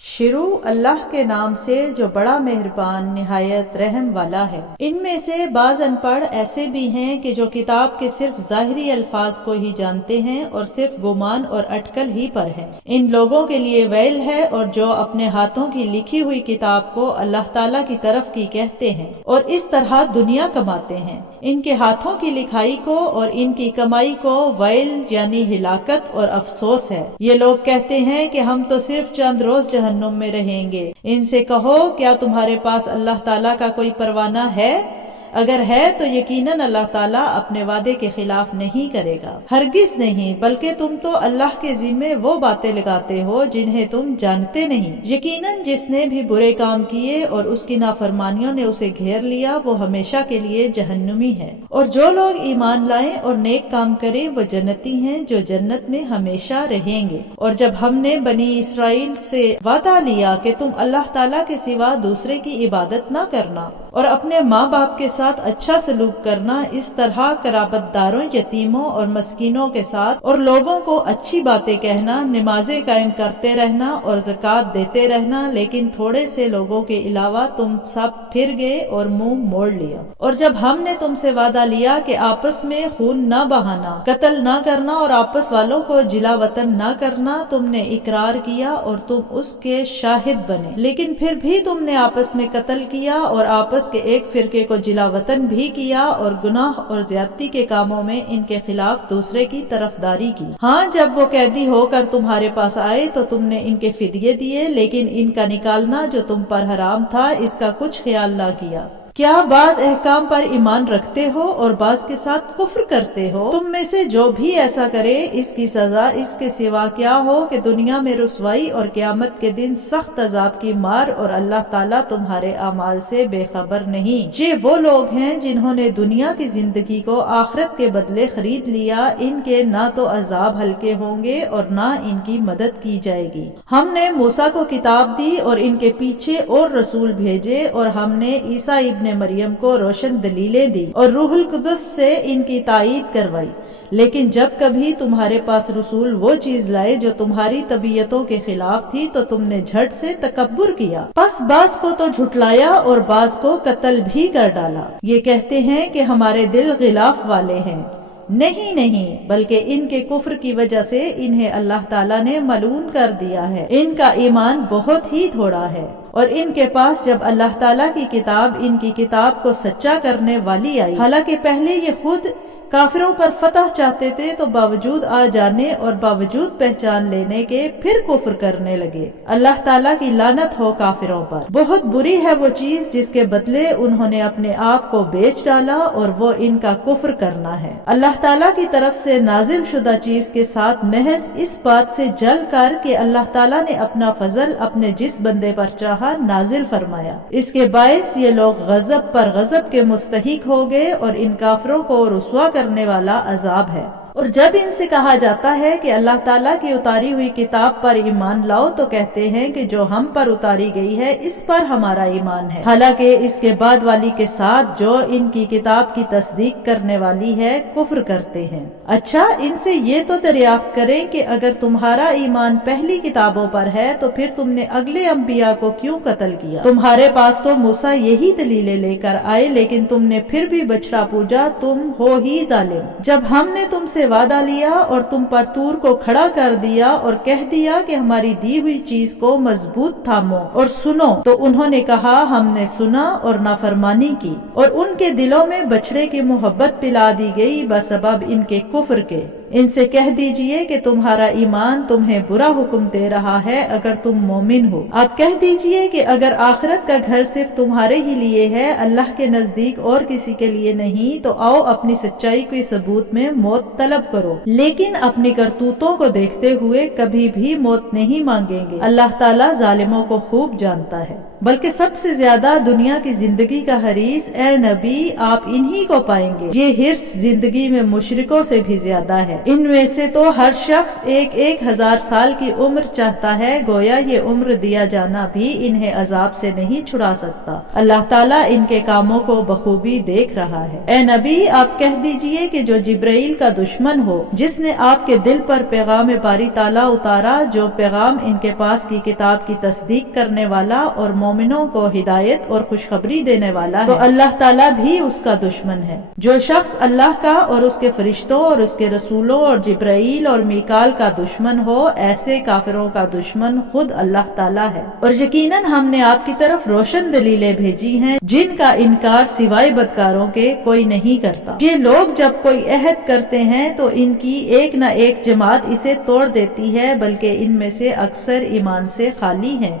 شروع اللہ کے نام سے جو بڑا مہربان نہایت رحم والا ہے۔ ان میں سے بعض ان پڑھ ایسے بھی ہیں کہ جو کتاب کے صرف ظاہری الفاظ کو ہی جانتے ہیں اور صرف گمان اور اٹکل ہی پر ہیں۔ ان لوگوں کے لیے ویل ہے اور جو اپنے ہاتھوں کی لکھی ہوئی کتاب کو اللہ تعالیٰ کی طرف کی کہتے ہیں اور اس طرح دنیا کماتے ہیں۔ ان کے ہاتھوں کی لکھائی کو اور ان کی کمائی کو ویل یعنی ہلاکت اور افسوس ہے۔ یہ لوگ کہتے ہیں کہ ہم تو صرف چند روز جہنم میں رہیں گے۔ ان سے کہو کیا تمہارے پاس اللہ تعالیٰ کا کوئی پروانہ ہے؟ اگر ہے تو یقیناً اللہ تعالیٰ اپنے وعدے کے خلاف نہیں کرے گا۔ ہرگز نہیں، بلکہ تم تو اللہ کے ذمے وہ باتیں لگاتے ہو جنہیں تم جانتے نہیں۔ یقیناً جس نے بھی برے کام کیے اور اس کی نافرمانیوں نے اسے گھیر لیا وہ ہمیشہ کے لیے جہنمی ہے، اور جو لوگ ایمان لائیں اور نیک کام کریں وہ جنتی ہیں جو جنت میں ہمیشہ رہیں گے۔ اور جب ہم نے بنی اسرائیل سے وعدہ لیا کہ تم اللہ تعالیٰ کے سوا دوسرے کی عبادت نہ کرنا اور اپنے ماں باپ کے ساتھ اچھا سلوک کرنا، اس طرح قرابت داروں، یتیموں اور مسکینوں کے ساتھ اور لوگوں کو اچھی باتیں کہنا، نمازیں قائم کرتے رہنا اور زکوٰۃ دیتے رہنا، لیکن تھوڑے سے لوگوں کے علاوہ تم سب پھر گئے اور منہ موڑ لیا۔ اور جب ہم نے تم سے وعدہ لیا کہ آپس میں خون نہ بہانا، قتل نہ کرنا اور آپس والوں کو جلا وطن نہ کرنا، تم نے اقرار کیا اور تم اس کے شاہد بنے، لیکن پھر بھی تم نے آپس میں قتل کیا اور آپس کے ایک فرقے کو جلا وطن بھی کیا اور گناہ اور زیادتی کے کاموں میں ان کے خلاف دوسرے کی طرفداری کی۔ ہاں، جب وہ قیدی ہو کر تمہارے پاس آئے تو تم نے ان کے فدیے دیے، لیکن ان کا نکالنا جو تم پر حرام تھا اس کا کچھ خیال نہ کیا۔ کیا بعض احکام پر ایمان رکھتے ہو اور بعض کے ساتھ کفر کرتے ہو؟ تم میں سے جو بھی ایسا کرے اس کی سزا اس کے سوا کیا ہو کہ دنیا میں رسوائی اور قیامت کے دن سخت عذاب کی مار، اور اللہ تعالیٰ تمہارے اعمال سے بے خبر نہیں۔ یہ وہ لوگ ہیں جنہوں نے دنیا کی زندگی کو آخرت کے بدلے خرید لیا، ان کے نہ تو عذاب ہلکے ہوں گے اور نہ ان کی مدد کی جائے گی۔ ہم نے موسیٰ کو کتاب دی اور ان کے پیچھے اور رسول بھیجے، اور ہم نے عیسیٰ ابن مریم کو روشن دلیلیں دی اور روح القدس سے ان کی تائید کروائی، لیکن جب کبھی تمہارے پاس رسول وہ چیز لائے جو تمہاری طبیعتوں کے خلاف تھی تو تم نے جھٹ سے تکبر کیا، پس بعض کو تو جھٹلایا اور بعض کو قتل بھی کر ڈالا۔ یہ کہتے ہیں کہ ہمارے دل غلاف والے ہیں، نہیں، بلکہ ان کے کفر کی وجہ سے انہیں اللہ تعالیٰ نے ملعون کر دیا ہے۔ ان کا ایمان بہت ہی تھوڑا ہے، اور ان کے پاس جب اللہ تعالیٰ کی کتاب ان کی کتاب کو سچا کرنے والی آئی، حالانکہ پہلے یہ خود کافروں پر فتح چاہتے تھے تو باوجود آ جانے اور باوجود پہچان لینے کے پھر کفر کرنے لگے۔ اللہ تعالیٰ کی لعنت ہو کافروں پر۔ بہت بری ہے وہ چیز جس کے بدلے انہوں نے اپنے آپ کو بیچ ڈالا، اور وہ ان کا کفر کرنا ہے۔ اللہ تعالیٰ کی طرف سے نازل شدہ چیز کے ساتھ محض اس بات سے جل کر کہ اللہ تعالیٰ نے اپنا فضل اپنے جس بندے پر چاہا نازل فرمایا، اس کے باعث یہ لوگ غضب پر غضب کے مستحق ہو گئے، اور ان کافروں کو رسوا کرنے والا عذاب ہے۔ اور جب ان سے کہا جاتا ہے کہ اللہ تعالیٰ کی اتاری ہوئی کتاب پر ایمان لاؤ تو کہتے ہیں کہ جو ہم پر اتاری گئی ہے اس پر ہمارا ایمان ہے، حالانکہ اس کے بعد والی کے ساتھ جو ان کی کتاب کی تصدیق کرنے والی ہے کفر کرتے ہیں۔ اچھا، ان سے یہ تو دریافت کریں کہ اگر تمہارا ایمان پہلی کتابوں پر ہے تو پھر تم نے اگلے انبیاء کو کیوں قتل کیا؟ تمہارے پاس تو موسیٰ یہی دلیلیں لے کر آئے، لیکن تم نے پھر بھی بچڑا پوجا، تم ہو ہی ظالم۔ جب ہم نے تم سے وعدہ لیا اور تم پر طور کو کھڑا کر دیا اور کہہ دیا کہ ہماری دی ہوئی چیز کو مضبوط تھامو اور سنو، تو انہوں نے کہا ہم نے سنا اور نافرمانی کی، اور ان کے دلوں میں بچڑے کی محبت پلا دی گئی بسبب ان کے کفر کے۔ ان سے کہہ دیجئے کہ تمہارا ایمان تمہیں برا حکم دے رہا ہے اگر تم مومن ہو۔ آپ کہہ دیجئے کہ اگر آخرت کا گھر صرف تمہارے ہی لیے ہے، اللہ کے نزدیک اور کسی کے لیے نہیں، تو آؤ اپنی سچائی کے ثبوت میں موت طلب کرو، لیکن اپنی کرتوتوں کو دیکھتے ہوئے کبھی بھی موت نہیں مانگیں گے۔ اللہ تعالیٰ ظالموں کو خوب جانتا ہے۔ بلکہ سب سے زیادہ دنیا کی زندگی کا حریص اے نبی آپ انہی کو پائیں گے۔ یہ حرص زندگی میں مشرکوں سے بھی زیادہ ہے۔ ان میں سے تو ہر شخص 1000 سال کی عمر چاہتا ہے، گویا یہ عمر دیا جانا بھی انہیں عذاب سے نہیں چھڑا سکتا۔ اللہ تعالیٰ ان کے کاموں کو بخوبی دیکھ رہا ہے۔ اے نبی، آپ کہہ دیجئے کہ جو جبرائیل کا دشمن ہو، جس نے آپ کے دل پر پیغام باری تعالیٰ اتارا، جو پیغام ان کے پاس کی کتاب کی تصدیق کرنے والا اور مومنوں کو ہدایت اور خوشخبری دینے والا ہے، تو اللہ تعالیٰ بھی اس کا دشمن ہے۔ جو شخص اللہ کا اور اس کے فرشتوں اور اس کے رسولوں اور جبرائیل اور میکال کا دشمن ہو، ایسے کافروں کا دشمن خود اللہ تعالیٰ ہے۔ اور یقیناً ہم نے آپ کی طرف روشن دلیلیں بھیجی ہیں جن کا انکار سوائے بدکاروں کے کوئی نہیں کرتا۔ یہ لوگ جب کوئی عہد کرتے ہیں تو ان کی ایک نہ ایک جماعت اسے توڑ دیتی ہے، بلکہ ان میں سے اکثر ایمان سے خالی ہیں۔